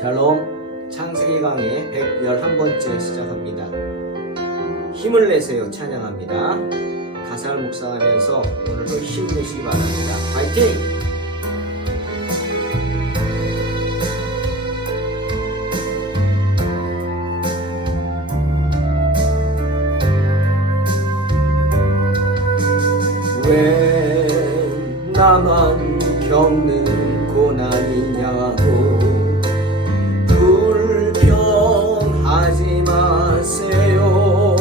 샬롬, 창세기 강의 111번째 시작합니다. 힘을 내세요 찬양합니다. 가사를 묵상하면서 오늘도 힘내시기 바랍니다. 파이팅! 왜 나만 겪는 고난이냐고 불평하지 마세요.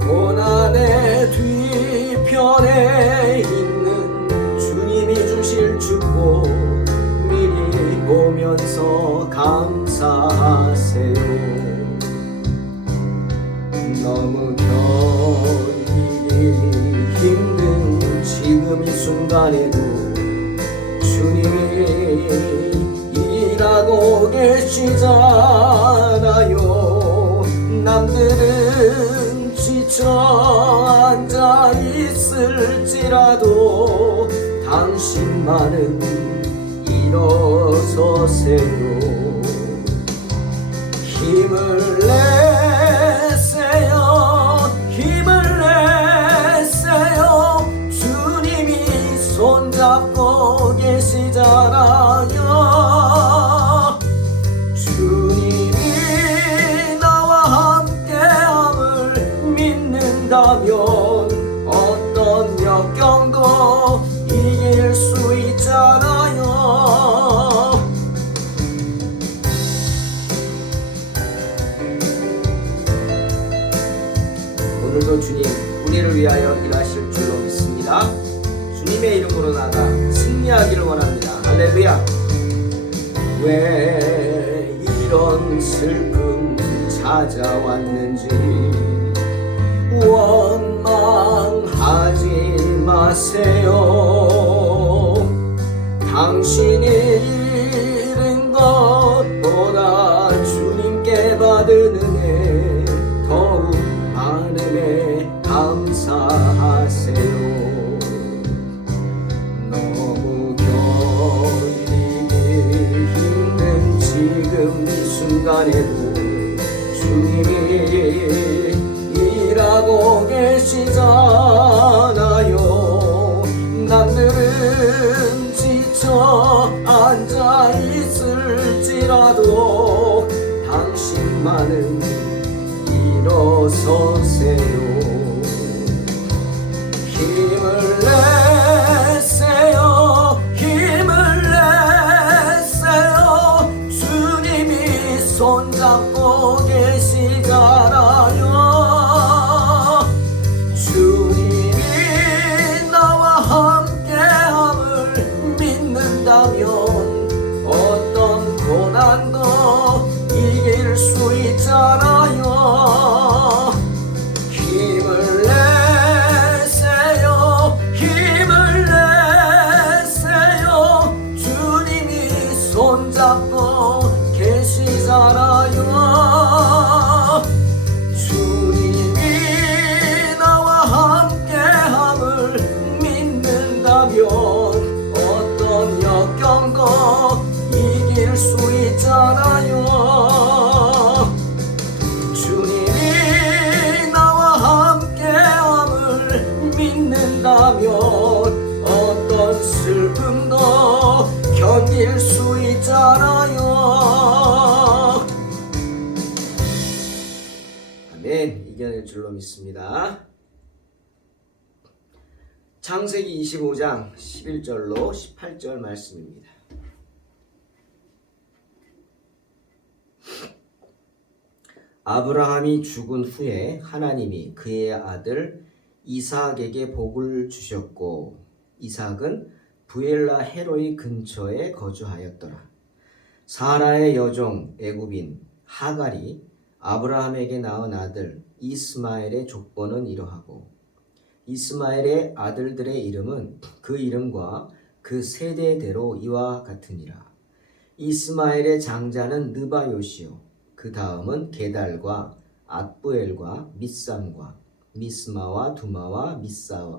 고난의 뒤편에 있는 주님이 주실 축복 미리 보면서 감사하세요. 너무 힘든 지금 이 순간에도 주님이 일하고 계시잖아요. 남들은 지쳐 앉아 있을지라도 당신만은 일어서세요. 힘을 내세요. 힘을 내세요. 주님이 손잡고 계시잖아요. 주님이 나와 함께함을 믿는다면 어떤 역경도 이길 수 있잖아요. 오늘도 주님 우리를 위하여 일하실 줄로 믿습니다. 주님의 이름으로 나가 승리하기를 원합니다. 할렐루야. 왜 이런 슬픔 찾아왔는지 원망하지 마세요. 당신이 잃은 것보다 주님께 받은 은혜 더욱 많음에 감사하세요. 너무 견디기 힘든 지금 이 순간에도 주님이 일하고 계시잖아요. 남들은 지쳐 앉아 있을지라도 당신만은 일어서세요. 힘을 내세요. 힘을 내세요. 주님이 손잡고 계시잖아요. 주님이 나와 함께함을 믿는다면 어떤 고난도 이길 수 있잖아요. 힘을 내세요. 힘을 내세요. 주님이 손잡고 계시잖아요. 주님이 나와 함께함을 믿는다면 어떤 역경도 이길 수 있잖아요. 주님이 나와 함께함을 믿는다면 어떤 슬픔도 견딜 수 있잖아요. 아멘. 이겨낼 줄로 믿습니다. 창세기 25장 11절로 18절 말씀입니다. 아브라함이 죽은 후에 하나님이 그의 아들 이삭에게 복을 주셨고 이삭은 부엘라 헤로이 근처에 거주하였더라. 사라의 여종 애굽인 하갈이 아브라함에게 낳은 아들 이스마엘의 족보는 이러하고 이스마엘의 아들들의 이름은 그 이름과 그 세대대로 이와 같으니라. 이스마엘의 장자는 느바요시요 그 다음은 게달과 앗부엘과 밑삼과 미스마와 두마와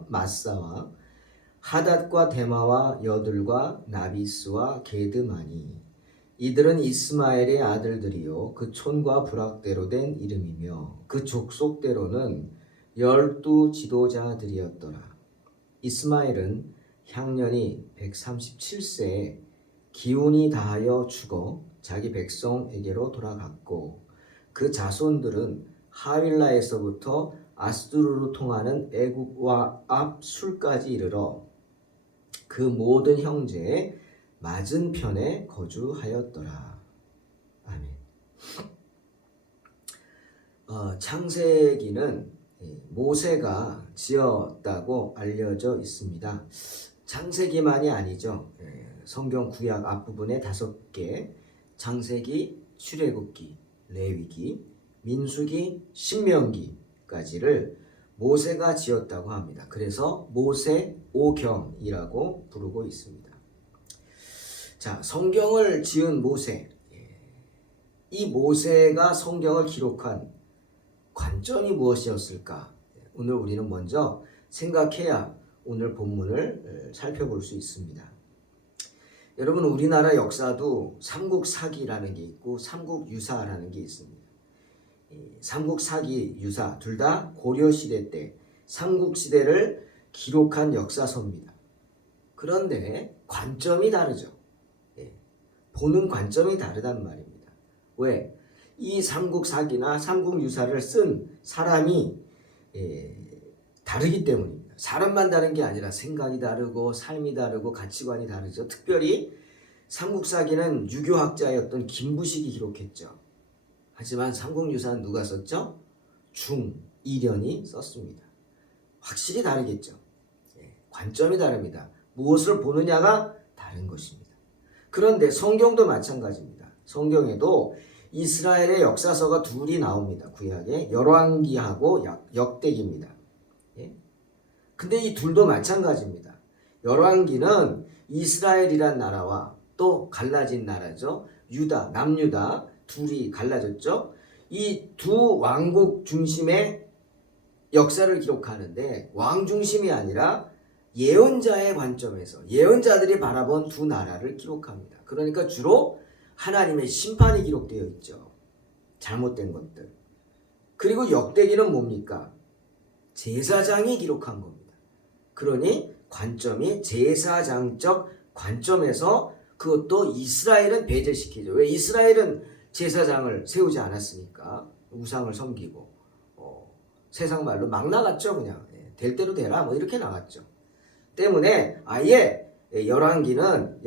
마사와 하닷과 데마와 여둘과 나비스와 게드마니 이들은 이스마엘의 아들들이요 그 촌과 부락대로 된 이름이며 그 족속대로는 12 지도자들이었더라. 이스마엘은 향년이 137세에 기운이 다하여 죽어 자기 백성에게로 돌아갔고 그 자손들은 하윌라에서부터 아스두르로 통하는 애국과 앞 술까지 이르러 그 모든 형제의 맞은편에 거주하였더라. 아멘. 창세기는 모세가 지었다고 알려져 있습니다. 창세기만이 아니죠. 성경 구약 앞부분에 5개, 창세기, 출애굽기, 레위기, 민수기, 신명기까지를 모세가 지었다고 합니다. 그래서 모세오경이라고 부르고 있습니다. 자, 성경을 지은 모세. 이 모세가 성경을 기록한 관점이 무엇이었을까? 오늘 우리는 먼저 생각해야 오늘 본문을 살펴볼 수 있습니다. 여러분, 우리나라 역사도 삼국사기라는 게 있고 삼국유사라는 게 있습니다. 삼국사기, 유사 둘 다 고려시대 때 삼국시대를 기록한 역사서입니다. 그런데 관점이 다르죠. 보는 관점이 다르단 말입니다. 왜? 이 삼국사기나 삼국유사를 쓴 사람이 다르기 때문입니다. 사람만 다른 게 아니라 생각이 다르고 삶이 다르고 가치관이 다르죠. 특별히 삼국사기는 유교학자였던 김부식이 기록했죠. 하지만 삼국유사는 누가 썼죠? 중이련이 썼습니다. 확실히 다르겠죠. 관점이 다릅니다. 무엇을 보느냐가 다른 것입니다. 그런데 성경도 마찬가지입니다. 성경에도 이스라엘의 역사서가 둘이 나옵니다. 구약에 열왕기하고 역대기입니다. 근데 이 둘도 마찬가지입니다. 열왕기는 이스라엘이란 나라와 또 갈라진 나라죠. 유다, 남유다 둘이 갈라졌죠. 이 두 왕국 중심의 역사를 기록하는데 왕 중심이 아니라 예언자의 관점에서 예언자들이 바라본 두 나라를 기록합니다. 그러니까 주로 하나님의 심판이 기록되어 있죠. 잘못된 것들. 그리고 역대기는 뭡니까? 제사장이 기록한 겁니다. 그러니 관점이 제사장적 관점에서 그것도 이스라엘은 배제시키죠. 왜? 이스라엘은 제사장을 세우지 않았으니까 우상을 섬기고 세상 말로 막 나갔죠. 그냥 될 대로 되라 뭐 이렇게 나갔죠. 때문에 아예 열왕기는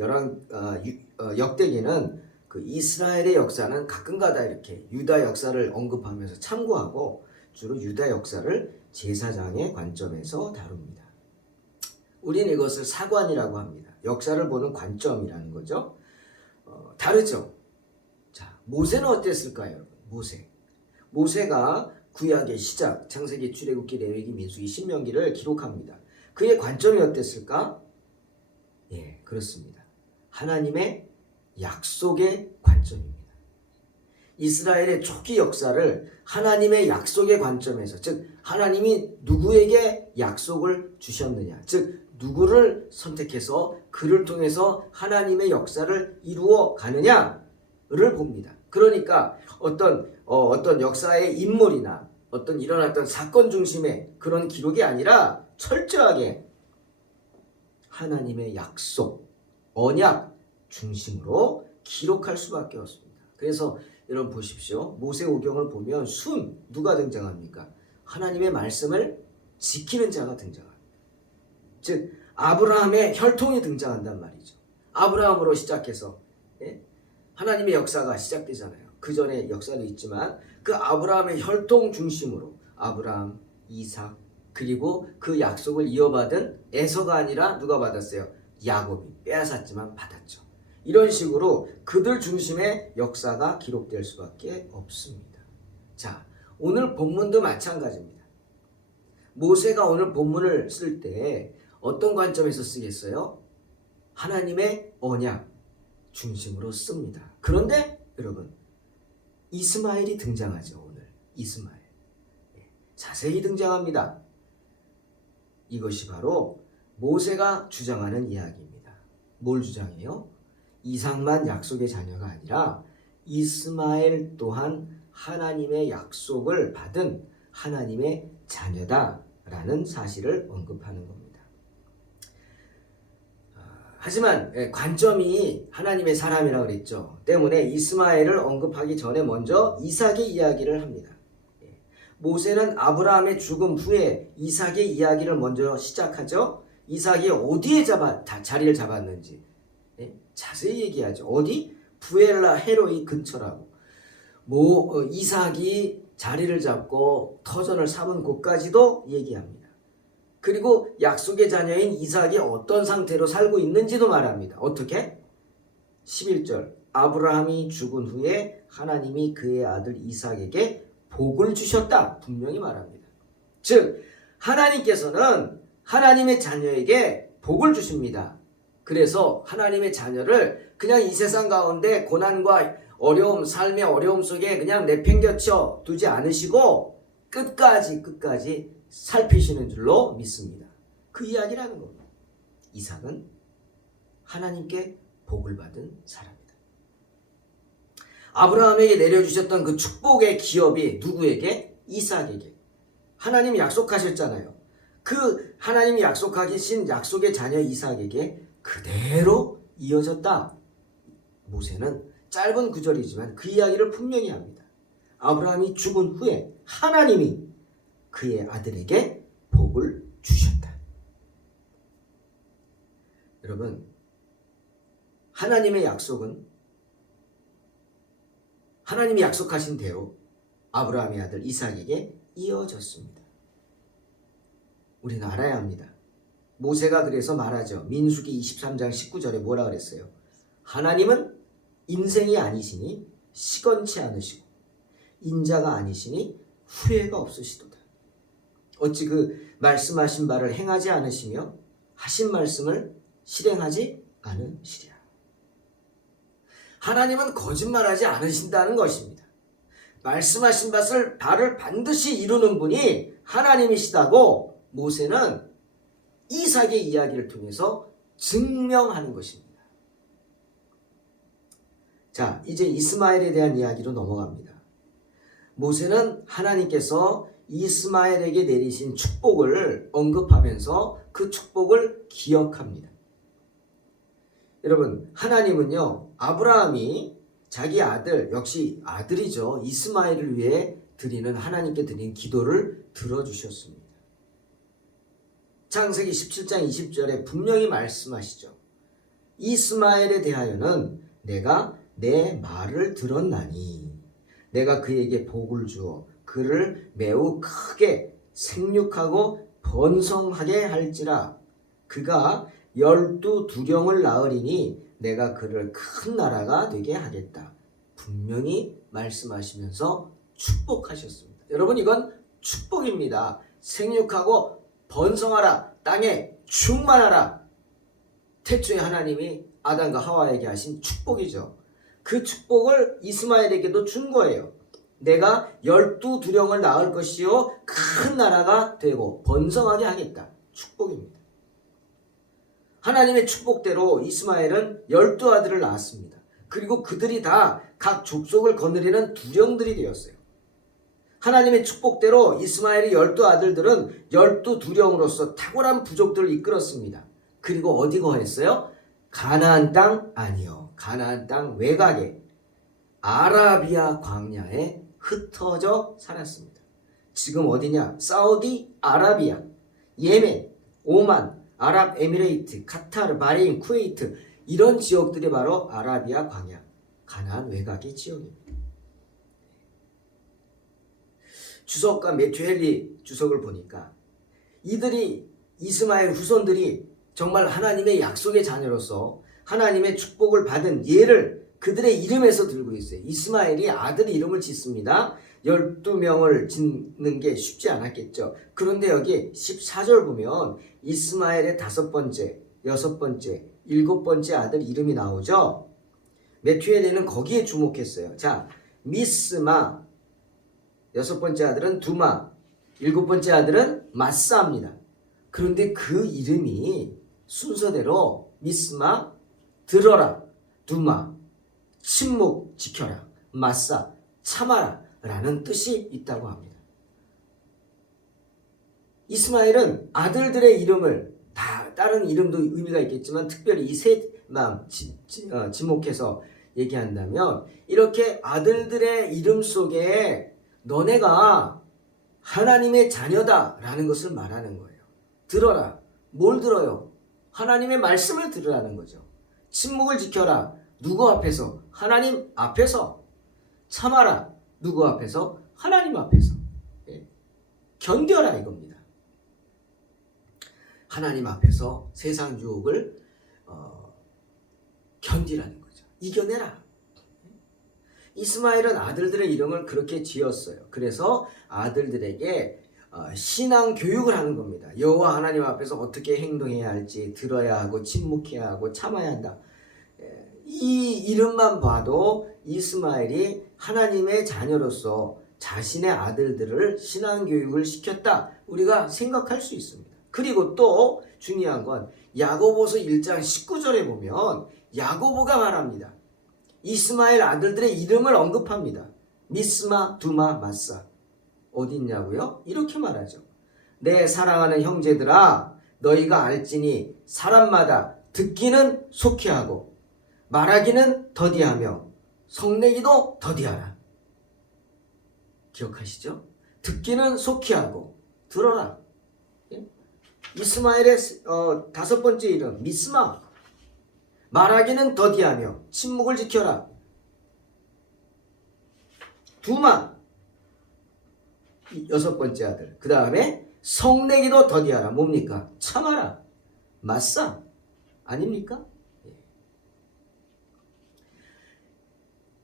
역대기는 그 이스라엘의 역사는 가끔가다 이렇게 유다 역사를 언급하면서 참고하고 주로 유다 역사를 제사장의 관점에서 다룹니다. 우리는 이것을 사관이라고 합니다. 역사를 보는 관점이라는 거죠. 다르죠. 자, 모세는 어땠을까요, 여러분? 모세가 구약의 시작, 창세기, 출애굽기, 레위기, 민수기, 신명기를 기록합니다. 그의 관점이 어땠을까? 예, 그렇습니다. 하나님의 약속의 관점입니다. 이스라엘의 초기 역사를 하나님의 약속의 관점에서, 즉 하나님이 누구에게 약속을 주셨느냐, 즉 누구를 선택해서 그를 통해서 하나님의 역사를 이루어 가느냐를 봅니다. 그러니까 어떤 역사의 인물이나 어떤 일어났던 사건 중심의 그런 기록이 아니라 철저하게 하나님의 약속, 언약 중심으로 기록할 수밖에 없습니다. 그래서 여러분 보십시오. 모세오경을 보면 누가 등장합니까? 하나님의 말씀을 지키는 자가 등장합니다. 즉 아브라함의 혈통이 등장한단 말이죠. 아브라함으로 시작해서 하나님의 역사가 시작되잖아요. 그 전에 역사도 있지만 그 아브라함의 혈통 중심으로 아브라함, 이삭, 그리고 그 약속을 이어받은 에서가 아니라 누가 받았어요? 야곱이 빼앗았지만 받았죠. 이런 식으로 그들 중심의 역사가 기록될 수밖에 없습니다. 자, 오늘 본문도 마찬가지입니다. 모세가 오늘 본문을 쓸 때 어떤 관점에서 쓰겠어요? 하나님의 언약 중심으로 씁니다. 그런데 여러분, 이스마엘이 등장하죠. 오늘 이스마엘 자세히 등장합니다. 이것이 바로 모세가 주장하는 이야기입니다. 뭘 주장해요? 이삭만 약속의 자녀가 아니라 이스마엘 또한 하나님의 약속을 받은 하나님의 자녀다라는 사실을 언급하는 겁니다. 하지만 관점이 하나님의 사람이라고 그랬죠. 때문에 이스마엘을 언급하기 전에 먼저 이삭의 이야기를 합니다. 모세는 아브라함의 죽음 후에 이삭의 이야기를 먼저 시작하죠. 이삭이 어디에 자리를 잡았는지 자세히 얘기하죠. 어디? 부엘라 헤로이 근처라고. 이삭이 자리를 잡고 터전을 삼은 곳까지도 얘기합니다. 그리고 약속의 자녀인 이삭이 어떤 상태로 살고 있는지도 말합니다. 어떻게? 11절 아브라함이 죽은 후에 하나님이 그의 아들 이삭에게 복을 주셨다. 분명히 말합니다. 즉 하나님께서는 하나님의 자녀에게 복을 주십니다. 그래서 하나님의 자녀를 그냥 이 세상 가운데 고난과 어려움, 삶의 어려움 속에 그냥 내팽겨쳐 두지 않으시고 끝까지 살피시는 줄로 믿습니다. 그 이야기라는 겁니다. 이삭은 하나님께 복을 받은 사람이다. 아브라함에게 내려주셨던 그 축복의 기업이 누구에게? 이삭에게. 하나님이 약속하셨잖아요. 그 하나님이 약속하신 약속의 자녀 이삭에게 그대로 이어졌다. 모세는 짧은 구절이지만 그 이야기를 분명히 합니다. 아브라함이 죽은 후에 하나님이 그의 아들에게 복을 주셨다. 여러분, 하나님의 약속은 하나님이 약속하신 대로 아브라함의 아들 이삭에게 이어졌습니다. 우리는 알아야 합니다. 모세가 그래서 말하죠. 민수기 23장 19절에 뭐라 그랬어요? 하나님은 인생이 아니시니 시건치 않으시고 인자가 아니시니 후회가 없으시도다. 어찌 그 말씀하신 바를 행하지 않으시며 하신 말씀을 실행하지 않으시랴. 하나님은 거짓말하지 않으신다는 것입니다. 말씀하신 바를 반드시 이루는 분이 하나님이시다고 모세는 이삭의 이야기를 통해서 증명하는 것입니다. 자, 이제 이스마엘에 대한 이야기로 넘어갑니다. 모세는 하나님께서 이스마엘에게 내리신 축복을 언급하면서 그 축복을 기억합니다. 여러분, 하나님은요, 아브라함이 자기 아들, 역시 아들이죠, 이스마엘을 위해 하나님께 드린 기도를 들어주셨습니다. 창세기 17장 20절에 분명히 말씀하시죠. 이스마엘에 대하여는 내가 내 말을 들었나니 내가 그에게 복을 주어 그를 매우 크게 생육하고 번성하게 할지라. 그가 12두령을 낳으리니 내가 그를 큰 나라가 되게 하겠다. 분명히 말씀하시면서 축복하셨습니다. 여러분, 이건 축복입니다. 생육하고 번성하라. 땅에 충만하라. 태초에 하나님이 아담과 하와에게 하신 축복이죠. 그 축복을 이스마엘에게도 준 거예요. 내가 12두령을 낳을 것이요 큰 나라가 되고 번성하게 하겠다. 축복입니다. 하나님의 축복대로 이스마엘은 12아들을 낳았습니다. 그리고 그들이 다 각 족속을 거느리는 두령들이 되었어요. 하나님의 축복대로 이스마엘의 12아들들은 12두령으로서 탁월한 부족들을 이끌었습니다. 그리고 어디 거했어요? 가나안 땅 아니요. 가나안 땅 외곽에 아라비아 광야에 흩어져 살았습니다. 지금 어디냐? 사우디 아라비아, 예멘, 오만, 아랍에미레이트, 카타르, 바레인, 쿠웨이트, 이런 지역들이 바로 아라비아 광야, 가나안 외곽의 지역입니다. 주석가 매튜 헨리 주석을 보니까 이들이 이스마엘 후손들이 정말 하나님의 약속의 자녀로서 하나님의 축복을 받은 예를 그들의 이름에서 들고 있어요. 이스마엘이 아들 이름을 짓습니다. 12명을 짓는 게 쉽지 않았겠죠. 그런데 여기 14절 보면 이스마엘의 5번째, 6번째, 7번째 아들 이름이 나오죠. 매튜 헨리는 거기에 주목했어요. 자, 미스마, 6번째 아들은 두마, 7번째 아들은 마사입니다. 그런데 그 이름이 순서대로 미스마, 들어라, 두마, 침묵 지켜라, 마사, 참아라 라는 뜻이 있다고 합니다. 이스마엘은 아들들의 이름을 다른 이름도 의미가 있겠지만 특별히 이 셋만 지목해서 얘기한다면 이렇게 아들들의 이름 속에 너네가 하나님의 자녀다 라는 것을 말하는 거예요. 들어라. 뭘 들어요? 하나님의 말씀을 들으라는 거죠. 침묵을 지켜라. 누구 앞에서? 하나님 앞에서. 참아라. 누구 앞에서? 하나님 앞에서. 견뎌라 이겁니다. 하나님 앞에서 세상 유혹을 견디라는 거죠. 이겨내라. 이스마엘은 아들들의 이름을 그렇게 지었어요. 그래서 아들들에게 신앙 교육을 하는 겁니다. 여호와 하나님 앞에서 어떻게 행동해야 할지 들어야 하고 침묵해야 하고 참아야 한다. 이 이름만 봐도 이스마엘이 하나님의 자녀로서 자신의 아들들을 신앙 교육을 시켰다. 우리가 생각할 수 있습니다. 그리고 또 중요한 건 야고보서 1장 19절에 보면 야고보가 말합니다. 이스마엘 아들들의 이름을 언급합니다. 미스마, 두마, 마사. 어디 있냐고요? 이렇게 말하죠. 내 사랑하는 형제들아 너희가 알지니 사람마다 듣기는 속히 하고 말하기는 더디하며 성내기도 더디하라. 기억하시죠? 듣기는 속히 하고 들어라. 이스마엘의 다섯 번째 이름 미스마. 말하기는 더디하며 침묵을 지켜라. 두마. 여섯 번째 아들. 그 다음에 성내기도 더디하라. 뭡니까? 참아라. 마사. 아닙니까?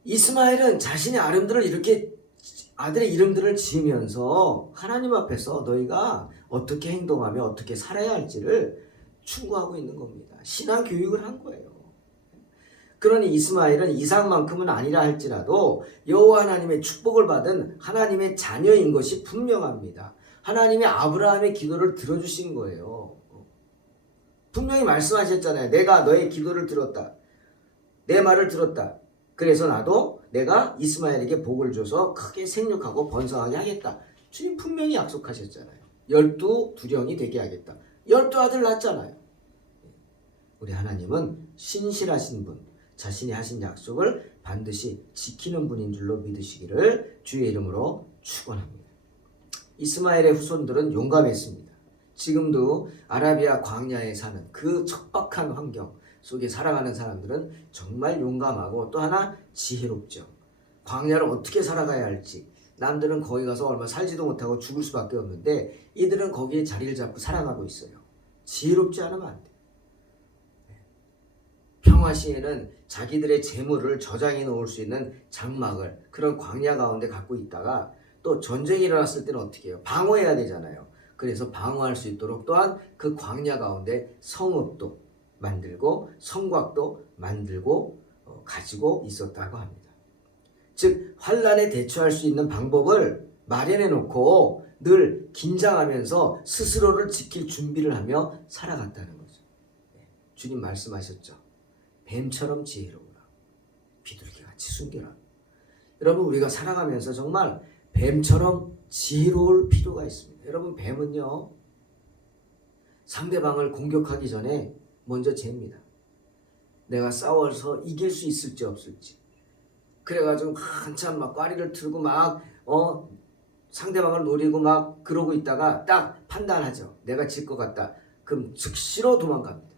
이스마엘은 자신의 아들의 이름들을 지으면서 하나님 앞에서 너희가 어떻게 행동하며 어떻게 살아야 할지를 충고하고 있는 겁니다. 신앙 교육을 한 거예요. 그러니 이스마엘은 이삭만큼은 아니라 할지라도 여호와 하나님의 축복을 받은 하나님의 자녀인 것이 분명합니다. 하나님이 아브라함의 기도를 들어주신 거예요. 분명히 말씀하셨잖아요. 내가 너의 기도를 들었다. 내 말을 들었다. 그래서 나도 내가 이스마엘에게 복을 줘서 크게 생육하고 번성하게 하겠다. 주님 분명히 약속하셨잖아요. 12두령이 되게 하겠다. 12아들 낳았잖아요. 우리 하나님은 신실하신 분, 자신이 하신 약속을 반드시 지키는 분인 줄로 믿으시기를 주의 이름으로 축원합니다. 이스마엘의 후손들은 용감했습니다. 지금도 아라비아 광야에 사는 그 척박한 환경 속에 살아가는 사람들은 정말 용감하고 또 하나 지혜롭죠. 광야를 어떻게 살아가야 할지 남들은 거기 가서 얼마 살지도 못하고 죽을 수밖에 없는데 이들은 거기에 자리를 잡고 살아가고 있어요. 지혜롭지 않으면 안 돼요. 평화 시에는 자기들의 재물을 저장해 놓을 수 있는 장막을 그런 광야 가운데 갖고 있다가 또 전쟁이 일어났을 때는 어떻게 해요? 방어해야 되잖아요. 그래서 방어할 수 있도록 또한 그 광야 가운데 성읍도 만들고 성곽도 만들고 가지고 있었다고 합니다. 즉 환난에 대처할 수 있는 방법을 마련해 놓고 늘 긴장하면서 스스로를 지킬 준비를 하며 살아갔다는 거죠. 주님 말씀하셨죠. 뱀처럼 지혜로우라. 비둘기같이 숨겨라. 여러분 우리가 살아가면서 정말 뱀처럼 지혜로울 필요가 있습니다. 여러분 뱀은요. 상대방을 공격하기 전에 먼저 잽니다. 내가 싸워서 이길 수 있을지 없을지. 그래가지고 한참 막 꽈리를 틀고 막 상대방을 노리고 막 그러고 있다가 딱 판단하죠. 내가 질 것 같다. 그럼 즉시로 도망갑니다.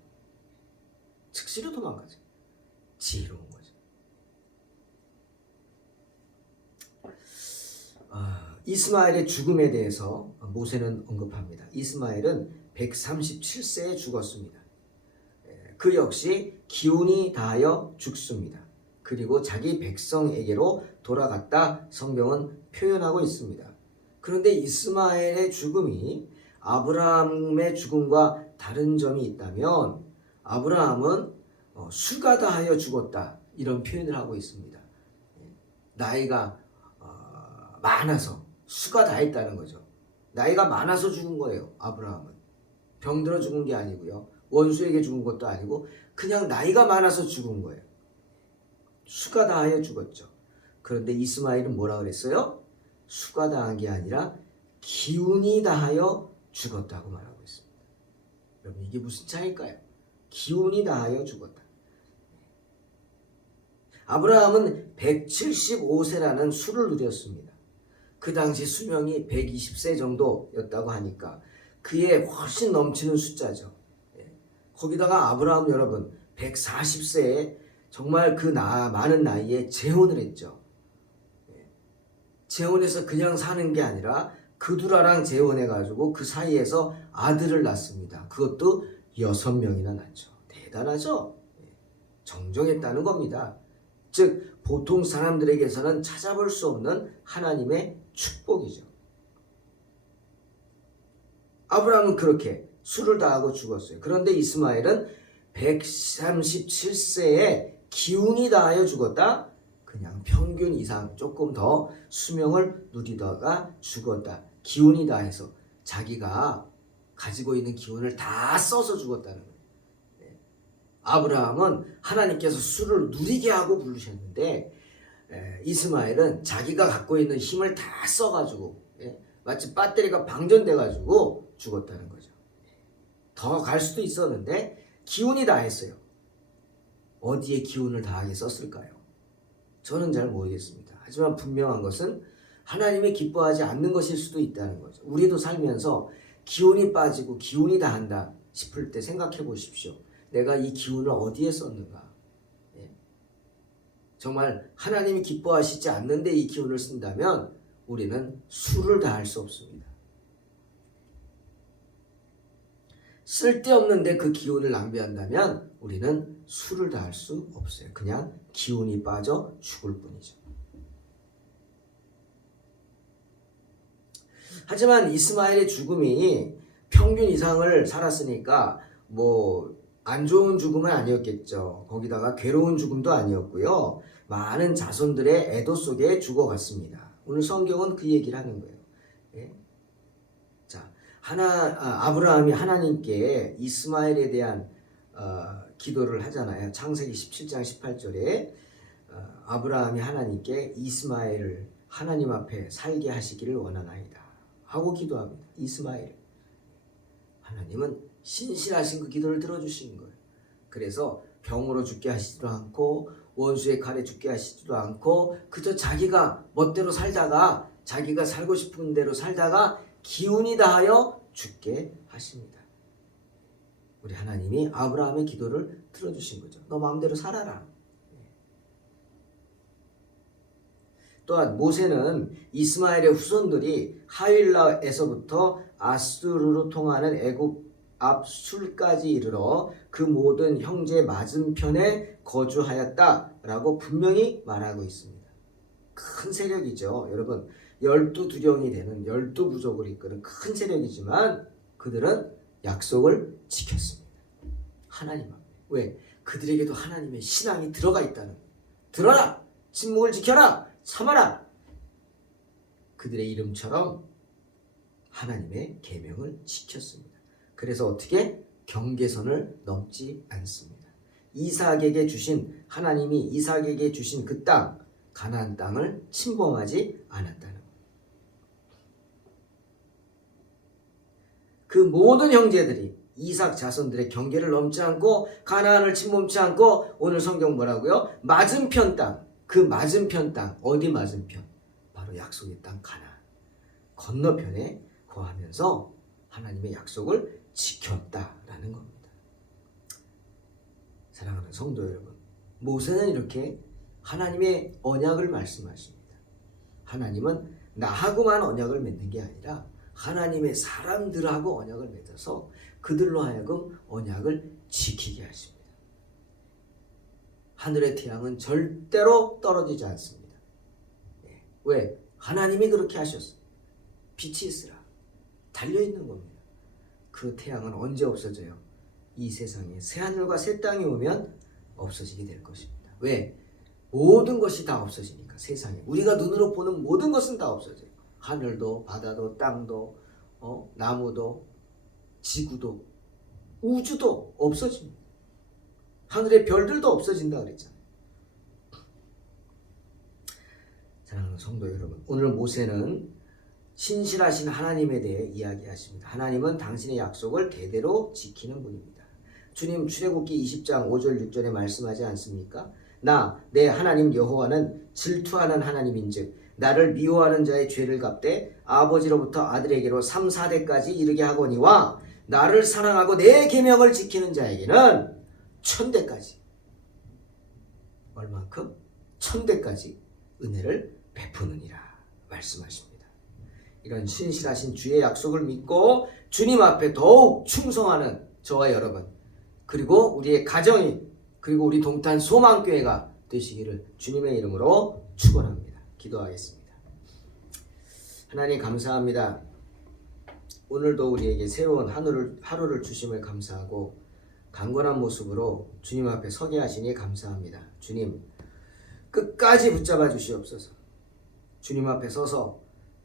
즉시로 도망가죠. 지혜로운 거죠. 이스마엘의 죽음에 대해서 모세는 언급합니다. 이스마엘은 137세에 죽었습니다. 그 역시 기운이 다하여 죽습니다. 그리고 자기 백성에게로 돌아갔다 성경은 표현하고 있습니다. 그런데 이스마엘의 죽음이 아브라함의 죽음과 다른 점이 있다면 아브라함은 수가 다하여 죽었다 이런 표현을 하고 있습니다. 나이가 많아서 수가 다했다는 거죠. 나이가 많아서 죽은 거예요. 아브라함은 병들어 죽은 게 아니고요. 원수에게 죽은 것도 아니고 그냥 나이가 많아서 죽은 거예요. 수가 다하여 죽었죠. 그런데 이스마엘은 뭐라 그랬어요? 수가 다한 게 아니라 기운이 다하여 죽었다고 말하고 있습니다. 여러분 이게 무슨 차이일까요? 기운이 다하여 죽었다. 아브라함은 175세라는 수를 누렸습니다. 그 당시 수명이 120세 정도였다고 하니까 그에 훨씬 넘치는 숫자죠. 거기다가 아브라함 여러분 140세에 정말 그 많은 나이에 재혼을 했죠. 재혼해서 그냥 사는 게 아니라 그두라랑 재혼해가지고 그 사이에서 아들을 낳습니다. 그것도 6명이나 낳죠. 대단하죠? 정정했다는 겁니다. 즉 보통 사람들에게서는 찾아볼 수 없는 하나님의 축복이죠. 아브라함은 그렇게 수를 다하고 죽었어요. 그런데 이스마엘은 137세에 기운이 다하여 죽었다. 그냥 평균 이상 조금 더 수명을 누리다가 죽었다. 기운이 다해서 자기가 가지고 있는 기운을 다 써서 죽었다는 거예요. 아브라함은 하나님께서 수를 누리게 하고 부르셨는데 이스마엘은 자기가 갖고 있는 힘을 다 써가지고 마치 배터리가 방전돼가지고 죽었다는 거죠. 더 갈 수도 있었는데 기운이 다했어요. 어디에 기운을 다하게 썼을까요? 저는 잘 모르겠습니다. 하지만 분명한 것은 하나님이 기뻐하지 않는 것일 수도 있다는 거죠. 우리도 살면서 기운이 빠지고 기운이 다한다 싶을 때 생각해 보십시오. 내가 이 기운을 어디에 썼는가? 정말 하나님이 기뻐하시지 않는데 이 기운을 쓴다면 우리는 수를 다할 수 없습니다. 쓸데없는데 그 기운을 낭비한다면 우리는 수를 다할 수 없어요. 그냥 기운이 빠져 죽을 뿐이죠. 하지만 이스마엘의 죽음이 평균 이상을 살았으니까 안 좋은 죽음은 아니었겠죠. 거기다가 괴로운 죽음도 아니었고요. 많은 자손들의 애도 속에 죽어갔습니다. 오늘 성경은 그 얘기를 하는 거예요. 자, 아브라함이 하나님께 이스마엘에 대한 기도를 하잖아요. 창세기 17장 18절에 아브라함이 하나님께 이스마엘을 하나님 앞에 살게 하시기를 원하나이다 하고 기도합니다. 이스마엘. 하나님은 신실하신 그 기도를 들어주신 거예요. 그래서 병으로 죽게 하시지도 않고 원수의 칼에 죽게 하시지도 않고 그저 자기가 멋대로 살다가 자기가 살고 싶은 대로 살다가 기운이 다하여 죽게 하십니다. 우리 하나님이 아브라함의 기도를 들어주신 거죠. 너 마음대로 살아라. 또한 모세는 이스마엘의 후손들이 하윌라에서부터 아수르로 통하는 애굽 앞 술까지 이르러 그 모든 형제 맞은편에 거주하였다라고 분명히 말하고 있습니다. 큰 세력이죠. 여러분 12두령이 되는 12부족을 이끄는 큰 세력이지만 그들은 약속을 지켰습니다. 하나님 앞에. 왜? 그들에게도 하나님의 신앙이 들어가 있다는 거예요. 들어라! 침묵을 지켜라! 참아라! 그들의 이름처럼 하나님의 계명을 지켰습니다. 그래서 어떻게? 경계선을 넘지 않습니다. 이삭에게 주신 하나님이 이삭에게 주신 그 땅, 가나안 땅을 침범하지 않았다는 거예요. 그 모든 형제들이 이삭 자손들의 경계를 넘지 않고 가나안을 침범치 않고 오늘 성경 뭐라고요? 맞은편 땅, 그 맞은편 땅, 어디 맞은편? 바로 약속의 땅 가나안 건너편에 거하면서 하나님의 약속을 지켰다라는 겁니다. 사랑하는 성도 여러분, 모세는 이렇게 하나님의 언약을 말씀하십니다. 하나님은 나하고만 언약을 맺는 게 아니라 하나님의 사람들하고 언약을 맺어서 그들로 하여금 언약을 지키게 하십니다. 하늘의 태양은 절대로 떨어지지 않습니다. 왜? 하나님이 그렇게 하셨어요. 빛이 있으라. 달려있는 겁니다. 그 태양은 언제 없어져요? 이 세상에 새하늘과 새 땅이 오면 없어지게 될 것입니다. 왜? 모든 것이 다 없어지니까 세상에. 우리가 눈으로 보는 모든 것은 다 없어져요. 하늘도 바다도 땅도 나무도 지구도 우주도 없어집니다. 하늘의 별들도 없어진다 그랬잖아요. 성도 여러분, 오늘 모세는 신실하신 하나님에 대해 이야기하십니다. 하나님은 당신의 약속을 대대로 지키는 분입니다. 주님 출애굽기 20장 5절 6절에 말씀하지 않습니까? 나 내 하나님 여호와는 질투하는 하나님인즉 나를 미워하는 자의 죄를 갚되 아버지로부터 아들에게로 3, 4대까지 이르게 하거니와 나를 사랑하고 내 계명을 지키는 자에게는 1000대까지, 얼만큼? 1000대까지 은혜를 베푸느니라 말씀하십니다. 이런 신실하신 주의 약속을 믿고 주님 앞에 더욱 충성하는 저와 여러분, 그리고 우리의 가정이, 그리고 우리 동탄 소망교회가 되시기를 주님의 이름으로 축원합니다. 기도하겠습니다. 하나님 감사합니다. 오늘도 우리에게 새로운 하루를 주심을 감사하고 강건한 모습으로 주님 앞에 서게 하시니 감사합니다. 주님 끝까지 붙잡아 주시옵소서. 주님 앞에 서서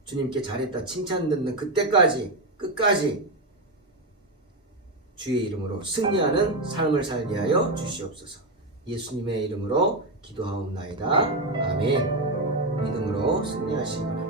주님께 잘했다 칭찬 듣는 그때까지 끝까지 주의 이름으로 승리하는 삶을 살게 하여 주시옵소서. 예수님의 이름으로 기도하옵나이다. 아멘. 믿음으로 승리하시기 바랍니다.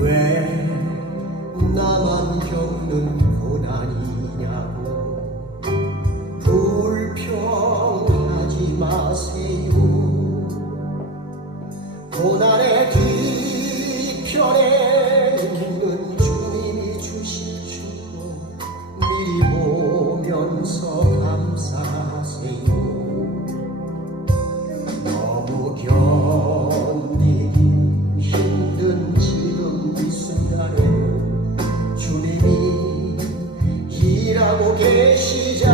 왜 나만 겪는 고난이냐고 불평하지 마세요. 고난의 뒤편에 있는 주님이 주실 축복 미리 보면서 감사하세요. 너무 견디기 힘든 지금 이 순간에 주님이 일하고 계시잖아요.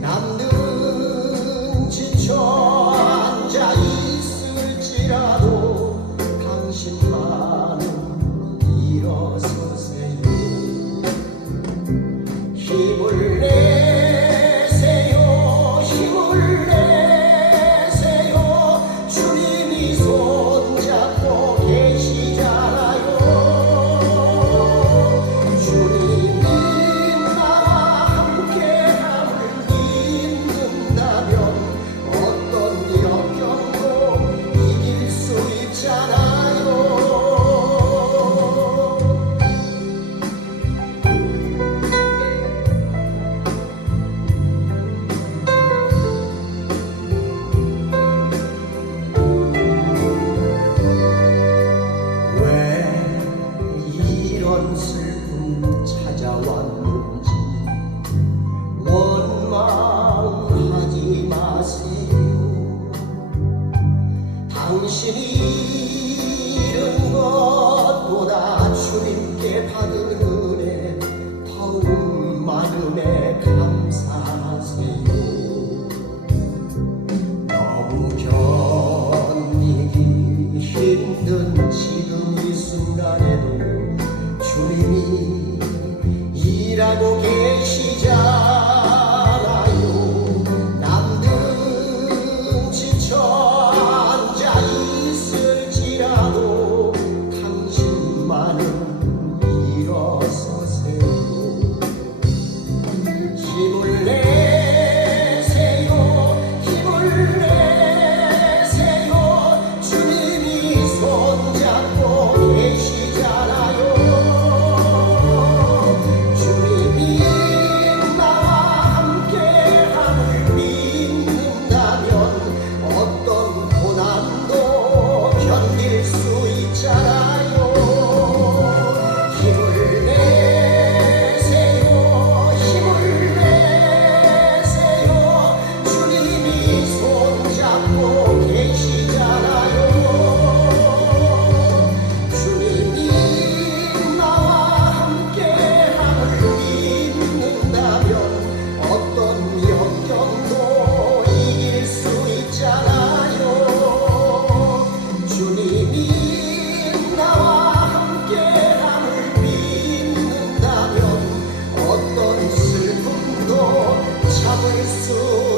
남들은 지쳐 앉아 있을지라도 당신만은 일어서세요. 힘을 내세요. 힘을 내세요. 주님이 손잡고 계시잖아요. 주님이 나와 함께함을 믿는다면 어떤 역경도 이길 수 있잖아요. 왜 이런 슬픔 찾아왔는지 원망하지 마세요. 당신이 잃은 것보다 주님께 받은 은혜 더욱 많음에 감사하세요. 너무 견디기 힘든 지금 이 순간에도 주님이 일하고 계시잖아요. 남들은 지쳐 앉아 있을지라도 당신만은 일어서세요. 힘을 내세요. 힘을 내세요. 주님이 손잡고 계시잖아요. 참을 수